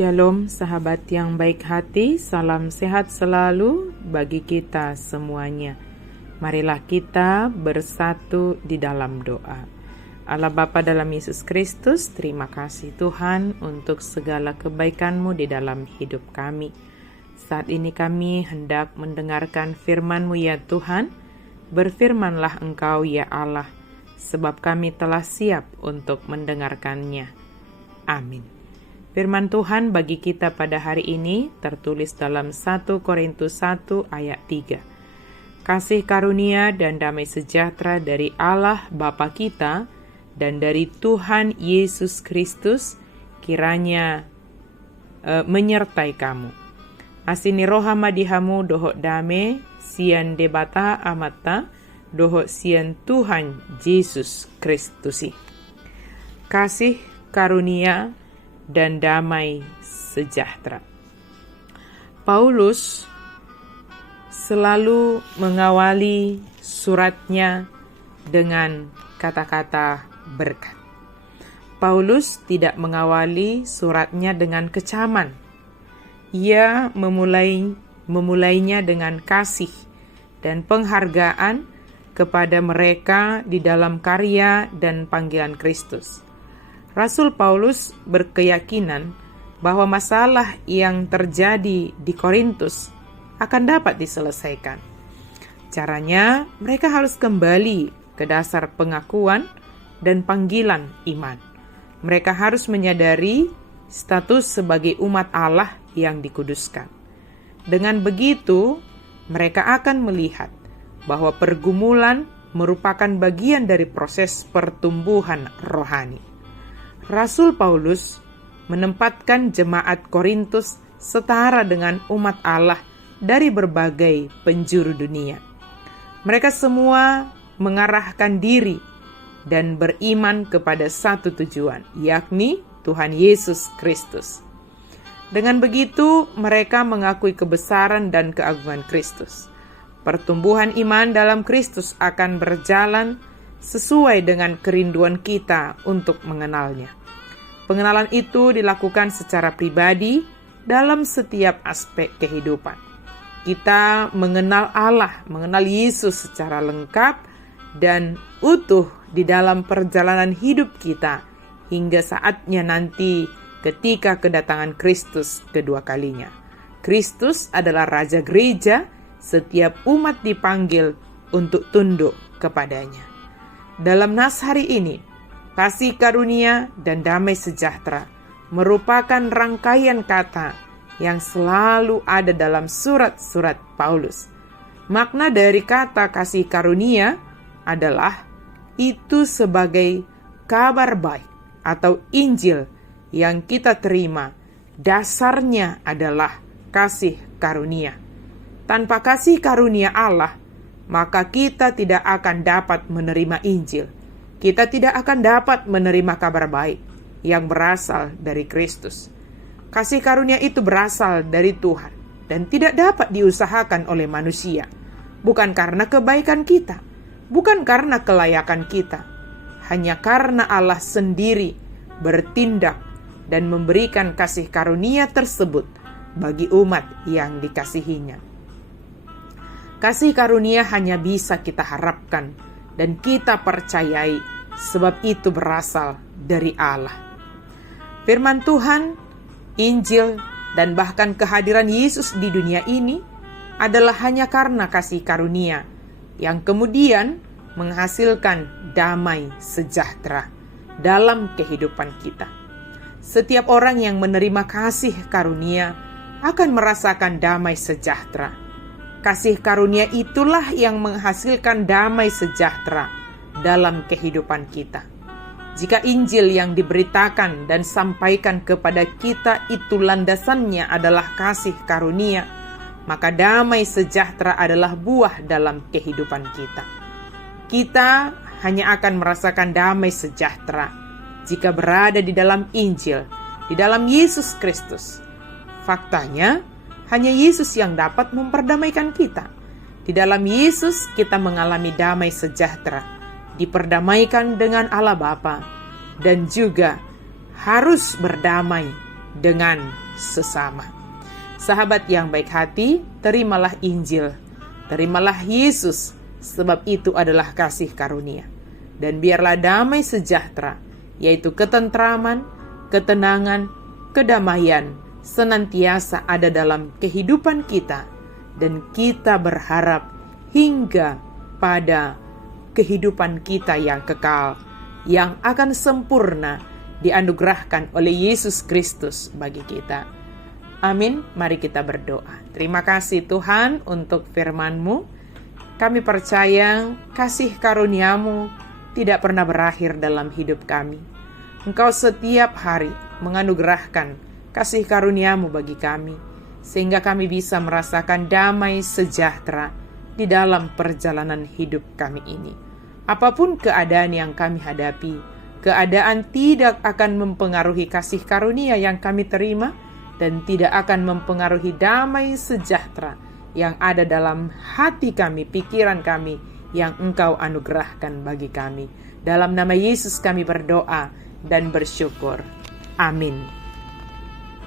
Shalom sahabat yang baik hati, salam sehat selalu bagi kita semuanya. Marilah kita bersatu di dalam doa. Allah Bapa dalam Yesus Kristus, terima kasih Tuhan untuk segala kebaikan-Mu di dalam hidup kami. Saat ini kami hendak mendengarkan firman-Mu ya Tuhan. Berfirmanlah Engkau ya Allah, sebab kami telah siap untuk mendengarkannya. Amin. Firman Tuhan bagi kita pada hari ini tertulis dalam 1 Korintus 1 ayat 3. Kasih karunia dan damai sejahtera dari Allah Bapa kita dan dari Tuhan Yesus Kristus kiranya menyertai kamu. Asini roha madihamu dohok dame sian debata amata dohok sian Tuhan Yesus Kristusi. Kasih karunia dan damai sejahtera. Paulus selalu mengawali suratnya dengan kata-kata berkat. Paulus tidak mengawali suratnya dengan kecaman. Ia memulainya dengan kasih dan penghargaan kepada mereka di dalam karya dan panggilan Kristus. Rasul Paulus berkeyakinan bahwa masalah yang terjadi di Korintus akan dapat diselesaikan. Caranya, mereka harus kembali ke dasar pengakuan dan panggilan iman. Mereka harus menyadari status sebagai umat Allah yang dikuduskan. Dengan begitu, mereka akan melihat bahwa pergumulan merupakan bagian dari proses pertumbuhan rohani. Rasul Paulus menempatkan jemaat Korintus setara dengan umat Allah dari berbagai penjuru dunia. Mereka semua mengarahkan diri dan beriman kepada satu tujuan, yakni Tuhan Yesus Kristus. Dengan begitu, mereka mengakui kebesaran dan keagungan Kristus. Pertumbuhan iman dalam Kristus akan berjalan sesuai dengan kerinduan kita untuk mengenalnya. Pengenalan itu dilakukan secara pribadi dalam setiap aspek kehidupan. Kita mengenal Allah, mengenal Yesus secara lengkap dan utuh di dalam perjalanan hidup kita hingga saatnya nanti ketika kedatangan Kristus kedua kalinya. Kristus adalah Raja Gereja, setiap umat dipanggil untuk tunduk kepadanya. Dalam nas hari ini, kasih karunia dan damai sejahtera merupakan rangkaian kata yang selalu ada dalam surat-surat Paulus. Makna dari kata kasih karunia adalah itu sebagai kabar baik atau Injil yang kita terima. Dasarnya adalah kasih karunia. Tanpa kasih karunia Allah, maka kita tidak akan dapat menerima Injil. Kita tidak akan dapat menerima kabar baik yang berasal dari Kristus. Kasih karunia itu berasal dari Tuhan dan tidak dapat diusahakan oleh manusia. Bukan karena kebaikan kita, bukan karena kelayakan kita. Hanya karena Allah sendiri bertindak dan memberikan kasih karunia tersebut bagi umat yang dikasihinya. Kasih karunia hanya bisa kita harapkan dan kita percayai, sebab itu berasal dari Allah. Firman Tuhan, Injil, dan bahkan kehadiran Yesus di dunia ini adalah hanya karena kasih karunia yang kemudian menghasilkan damai sejahtera dalam kehidupan kita. Setiap orang yang menerima kasih karunia akan merasakan damai sejahtera. Kasih karunia itulah yang menghasilkan damai sejahtera dalam kehidupan kita. Jika Injil yang diberitakan dan sampaikan kepada kita itu landasannya adalah kasih karunia, maka damai sejahtera adalah buah dalam kehidupan kita. Kita hanya akan merasakan damai sejahtera jika berada di dalam Injil, di dalam Yesus Kristus. Faktanya, hanya Yesus yang dapat memperdamaikan kita. Di dalam Yesus kita mengalami damai sejahtera, diperdamaikan dengan Allah Bapa, dan juga harus berdamai dengan sesama. Sahabat yang baik hati, terimalah Injil, terimalah Yesus, sebab itu adalah kasih karunia. Dan biarlah damai sejahtera, yaitu ketentraman, ketenangan, kedamaian, senantiasa ada dalam kehidupan kita, dan kita berharap hingga pada kehidupan kita yang kekal, yang akan sempurna dianugerahkan oleh Yesus Kristus bagi kita. Amin. Mari kita berdoa. Terima kasih Tuhan untuk firman-Mu. Kami percaya kasih karunia-Mu tidak pernah berakhir dalam hidup kami. Engkau setiap hari menganugerahkan kasih karunia-Mu bagi kami, sehingga kami bisa merasakan damai sejahtera di dalam perjalanan hidup kami ini. Apapun keadaan yang kami hadapi, keadaan tidak akan mempengaruhi kasih karunia yang kami terima, dan tidak akan mempengaruhi damai sejahtera yang ada dalam hati kami, pikiran kami, yang Engkau anugerahkan bagi kami. Dalam nama Yesus kami berdoa dan bersyukur. Amin.